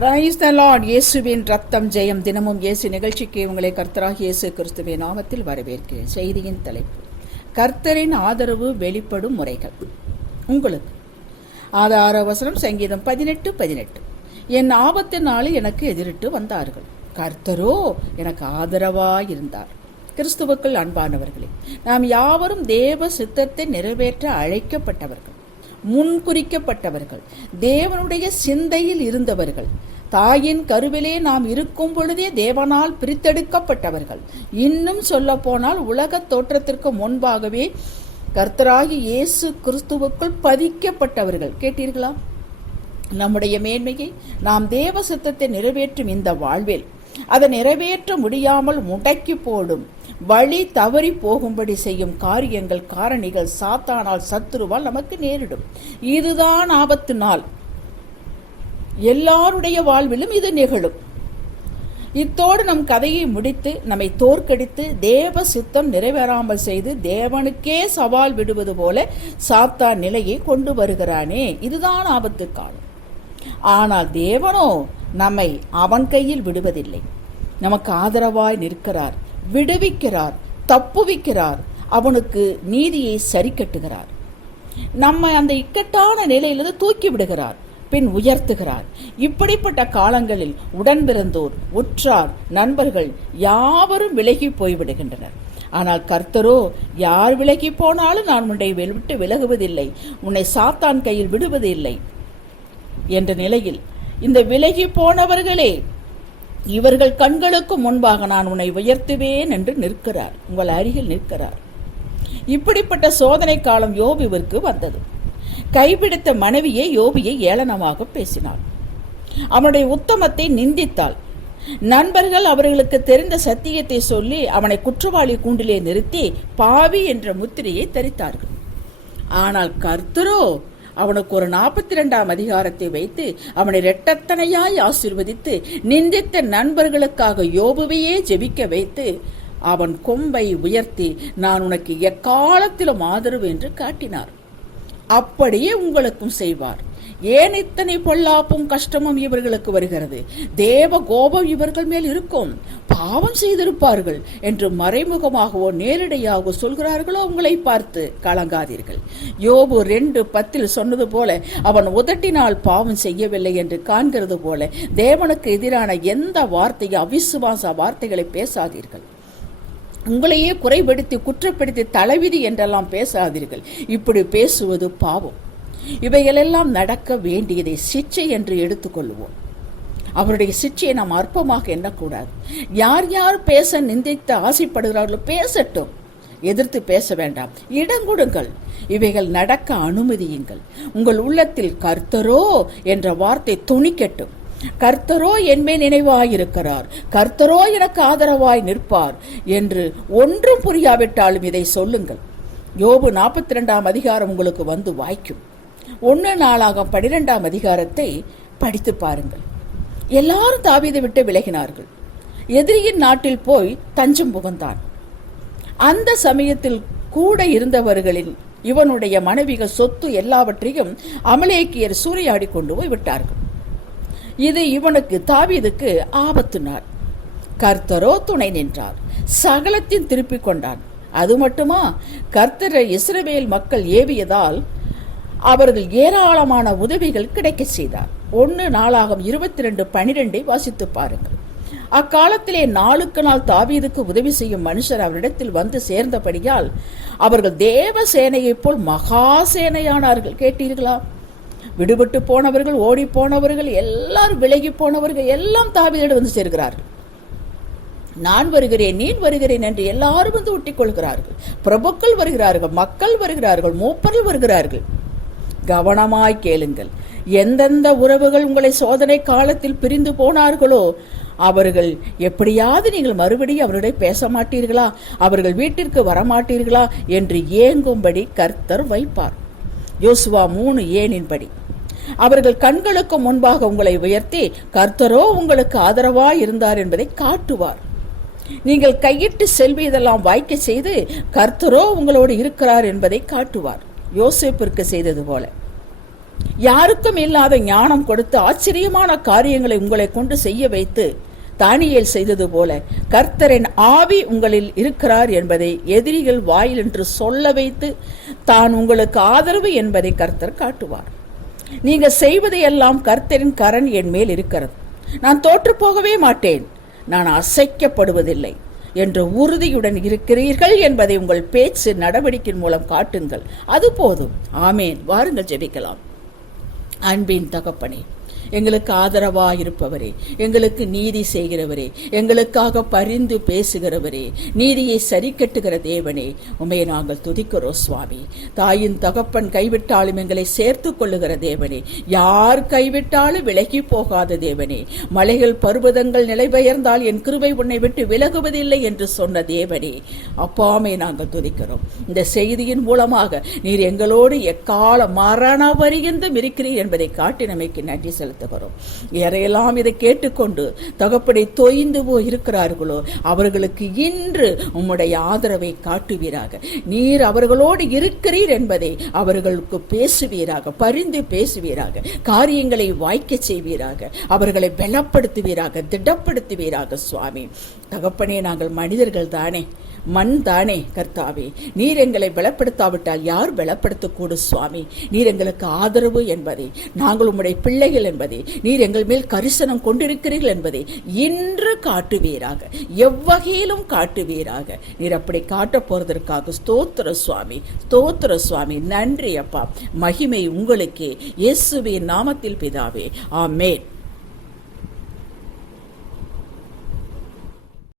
Praise the Lord இயேசுவின் ரத்தம் ஜெயம். தினமும் இயேசு நிகழ்ச்சிக்கு உங்களை கர்த்தராக இயேசு கிறிஸ்துவின் நாமத்தில் வரவேற்கிறேன். செய்தியின் தலைப்பு கர்த்தரின் ஆதரவு வெளிப்படும் முறைகள். உங்களுக்கு ஆதார வசனம் சங்கீதம் பதினெட்டு பதினெட்டு. என் ஆபத்து நாளில் எனக்கு எதிரிட்டு வந்தார்கள். கர்த்தரோ எனக்கு ஆதரவாக இருந்தார் கிறிஸ்துவுக்குள் அன்பானவர்களே நாம் யாவரும் தேவ சித்தத்தை நிறைவேற்ற அழைக்கப்பட்டவர்கள். முன்குறிக்கப்பட்டவர்கள் தேவனுடைய சிந்தையில் இருந்தவர்கள். தாயின் கருவிலே நாம் இருக்கும் பொழுதே தேவனால் பிரித்தெடுக்கப்பட்டவர்கள். இன்னும் சொல்ல போனால் உலக தோற்றத்திற்கு முன்பாகவே கர்த்தராகி இயேசு கிறிஸ்துவுக்குள் பதிக்கப்பட்டவர்கள். கேட்டீர்களா? நம்முடைய மேன்மையை நாம் தேவ சித்தத்தை நிறைவேற்றும் இந்த வாழ்வில் அதை நிறைவேற்ற முடியாமல் முடக்கி போடும். வழி தவறி போகும்படி செய்யும் காரியங்கள் காரணிகள் சாத்தானால் சத்துருவால் நமக்கு நேரிடும். இதுதான் ஆபத்து நாள். எல்லாருடைய வாழ்விலும் இது நிகழும். இத்தோடு நம் கதையை முடித்து நம்மை தோற்கடித்து தேவ சித்தம் நிறைவேறாமல் செய்து தேவனுக்கே சவால் விடுவது போல சாத்தான் நிலையை கொண்டு வருகிறானே. இதுதான் ஆபத்து காலம். ஆனால் தேவனோ நம்மை அவன் கையில் விடுவதில்லை. நமக்கு ஆதரவாய் நிற்கிறார் விடுவிக்கிறார் தப்புவிக்கிறார் அவனுக்கு நீதியை சரி கட்டுகிறார் நம்மை அந்த இக்கட்டான நிலையிலிருந்து தூக்கி விடுகிறார் பின் உயர்த்துகிறார். இப்படிப்பட்ட காலங்களில் உடன் பிறந்தோர் உற்றார் நண்பர்கள் யாவரும் விலகி போய்விடுகின்றனர். ஆனால் கர்த்தரோ யார் விலகி போனாலும் நான் உன்னை விட்டு விலகுவதில்லை உன்னை சாத்தான் கையில் விடுவதில்லை என்ற நிலையில் இந்த விலகி போனவர்களே இவர்கள் கண்களுக்கு முன்பாக நான் உன்னை உயர்த்துவேன் என்று நிற்கிறார். உங்கள் அருகில் நிற்கிறார். இப்படிப்பட்ட சோதனை காலம் யோபிவிற்கு வந்தது. கைபிடித்த மனைவியே யோபியை ஏளனமாக பேசினாள். அவனுடைய உத்தமத்தை நிந்தித்தாள். நண்பர்கள் அவர்களுக்கு தெரிந்த சத்தியத்தை சொல்லி அவனை குற்றவாளி கூண்டிலே நிறுத்தி பாவி என்ற முத்திரையை தரித்தார்கள். ஆனால் கர்த்தரோ அவனுக்கு ஒரு நாற்பத்தி ரெண்டாம் அதிகாரத்தை வைத்து அவனை இரட்டத்தனையாய் ஆசிர்வதித்து நிந்தித்த நண்பர்களுக்காக யோபுவையே ஜெபிக்க வைத்து அவன் கொம்பை உயர்த்தி நான் உனக்கு எக்காலத்திலும் ஆதரவு என்று காட்டினார். அப்படியே உங்களுக்கும் செய்வார். ஏன் இத்தனை பொல்லாப்பும் கஷ்டமும் இவர்களுக்கு வருகிறது? தேவ கோபம் இவர்கள் மேல் இருக்கும். பாவம் செய்திருப்பார்கள் என்று மறைமுகமாகவோ நேரடியாகவோ சொல்கிறார்களோ உங்களை பார்த்து கலங்காதீர்கள். யோபு ரெண்டு பத்தில் சொன்னது போல அவன் உதட்டினால் பாவம் செய்யவில்லை என்று காண்கிறது போல தேவனுக்கு எதிரான எந்த வார்த்தையும் அவிசுவாச வார்த்தைகளை பேசாதீர்கள். உங்களையே குறைபடுத்தி குற்றப்படுத்தி தலைவிதி என்றெல்லாம் பேசாதீர்கள். இப்படி பேசுவது பாவம். இவைகளெல்லாம் நடக்க வேண்டியதை சிச்சை என்று எடுத்துக்கொள்வோம். அவருடைய சிச்சையை நாம் அற்பமாக எண்ணக்கூடாது. யார் யார் பேச நிந்தித்து ஆசைப்படுகிறார்களோ பேசட்டும். எதிர்த்து பேச வேண்டாம். இடம் கொடுங்கள். இவைகள் நடக்க அனுமதியுங்கள். உங்கள் உள்ளத்தில் கர்த்தரோ என்ற வார்த்தை துணிக்கட்டும். கர்த்தரோ என்மே நினைவாயிருக்கிறார். கர்த்தரோ எனக்கு ஆதரவாய் நிற்பார் என்று ஒன்றும் புரியாவிட்டாலும் இதை சொல்லுங்கள். யோபு நாற்பத்தி ரெண்டாம் அதிகாரம் உங்களுக்கு வந்து வாய்க்கும். ஒன்று நாளாக பனிரெண்டாம் அதிகாரத்தை படித்து பாருங்கள். எல்லாரும் தாவீதை விட்டு விலகினார்கள். எதிரியின் நாட்டில் போய் தஞ்சம் புகுந்தான். அந்த சமயத்தில் கூட இருந்தவர்களின் இவனுடைய மனைவிகள் சொத்து எல்லாவற்றையும் அமலேக்கியர் சூறையாடி கொண்டு போய் விட்டார்கள். இது இவனுக்கு தாவீதுக்கு ஆபத்து நாள். கர்த்தரோ துணை நின்றார். சகலத்தின் திருப்பிக் கொண்டான் அது மட்டுமா? கர்த்தரை இஸ்ரவேல் மக்கள் ஏவியதால் அவர்கள் ஏராளமான உதவிகள் கிடைக்க செய்தார். ஒன்று நாளாகும் இருபத்தி ரெண்டு பனிரெண்டை வாசித்து பாருங்கள். அக்காலத்திலே நாளுக்கு நாள் தாவீதுக்கு உதவி செய்யும் மனுஷர் அவரிடத்தில் வந்து சேர்ந்தபடியால் அவர்கள் தேவ சேனையைப் போல் மகா சேனையானார்கள். கேட்டீர்களா? விடுபட்டு போனவர்கள் ஓடி போனவர்கள் எல்லாரும் விலகி போனவர்கள் எல்லாம் தாவீதோடு வந்து சேர்கிறார்கள். நான் வருகிறேன் நீ வருகிறேன் என்று எல்லாரும் வந்து ஒட்டிக் கொள்கிறார்கள். பிரபுக்கள் வருகிறார்கள் மக்கள் வருகிறார்கள் மூப்பர்கள் வருகிறார்கள். கவனமாய் கேளுங்கள். எந்தெந்த உறவுகள் உங்களை சோதனை காலத்தில் பிரிந்து போனார்களோ அவர்கள் எப்படியாவது நீங்கள் மறுபடியும் அவருடைய பேச மாட்டீர்களா? அவர்கள் வீட்டிற்கு வரமாட்டீர்களா? என்று ஏங்கும்படி கர்த்தர் வைப்பார். யோசுவா மூணு ஏனின்படி அவர்கள் கண்களுக்கு முன்பாக உங்களை உயர்த்தி கர்த்தரோ உங்களுக்கு ஆதரவா இருந்தார் என்பதை காட்டுவார். நீங்கள் கையிட்டு செல்வியதெல்லாம் வாய்க்க செய்து கர்த்தரோ உங்களோடு இருக்கிறார் என்பதை காட்டுவார். யோசிப்பிற்கு செய்தது போல. யாருக்கும் இல்லாத ஞானம் கொடுத்து ஆச்சரியமான காரியங்களை உங்களை கொண்டு செய்ய வைத்து தானியல் செய்தது போல கர்த்தரின் ஆவி உங்களில் இருக்கிறார் என்பதை எதிரிகள் வாயில் என்று சொல்ல வைத்து தான் உங்களுக்கு ஆதரவு என்பதை கர்த்தர் காட்டுவார். நீங்க செய்வதையெல்லாம் கர்த்தரின் கரண் என் மேல் இருக்கிறது. நான் தோற்று போகவே மாட்டேன். நான் அசைக்கப்படுவதில்லை. என்ற உறுதியுடன் இருக்கிறீர்கள் என்பதை உங்கள் பேச்சு நடவடிக்கையின் மூலம் காட்டுங்கள். அது போதும். ஆமேன். வாருங்கள் ஜெபிக்கலாம். அன்பின் தகப்பனே எங்களுக்கு ஆதரவாக இருப்பவரே எங்களுக்கு நீதி செய்கிறவரே எங்களுக்காக பரிந்து பேசுகிறவரே நீதியை சரி கட்டுகிற தேவனே. உமையை நாங்கள் துதிக்கிறோம் சுவாமி. தாயின் தகப்பன் கைவிட்டாலும் எங்களை சேர்த்து கொள்ளுகிற தேவனே. யார் கைவிட்டாலும் விலகி போகாத தேவனே. மலைகள் பருவதங்கள் நிலைபெயர்ந்தால் என் கிருபை உன்னை விட்டு விலகுவதில்லை என்று சொன்ன தேவனே. அப்பாமே நாங்கள் துதிக்கிறோம். இந்த செய்தியின் மூலமாக நீர் எங்களோடு எக்கால மரண பரியந்தம் இருக்கிறீர் என்பதை காட்டி நமக்கு நன்றி செலுத்துகிறோம் யாரையெல்லாம் இதை கேட்டுக்கொண்டு தகப்படை தொய்ந்து போய் இருக்கிறார்களோ அவர்களுக்கு இன்று உம்முடைய ஆதரவை காட்டுவீராக. நீர் அவர்களோடு இருக்கிறீர் என்பதை அவர்களுக்கு பேசுவீராக பரிந்து பேசுவீராக காரியங்களை வாய்க்க செய்வீராக அவர்களை பலப்படுத்துவீராக திடப்படுத்துவீராக சுவாமி. தகப்பனே நாங்கள் மனிதர்கள் தானே மண் தானே கர்த்தாவே. நீர் எங்களை பலப்படுத்தாவிட்டால் யார் பலப்படுத்தக்கூடும் சுவாமி? நீர் எங்களுக்கு ஆதரவு என்பதை. நாங்கள் உம்முடைய பிள்ளைகள் என்பதை. நீர் எங்கள் மேல் கரிசனம் கொண்டிருக்கிறீர்கள் என்பதை. இன்று காட்டுவீராக. எவ்வகையிலும் காட்டுவீராக. நீர் அப்படி காட்ட போறதற்காக ஸ்தோத்திர சுவாமி ஸ்தோத்திர சுவாமி. நன்றி அப்பா. மகிமை உங்களுக்கே. இயேசுவின் நாமத்தில் பிதாவே. ஆமேன்.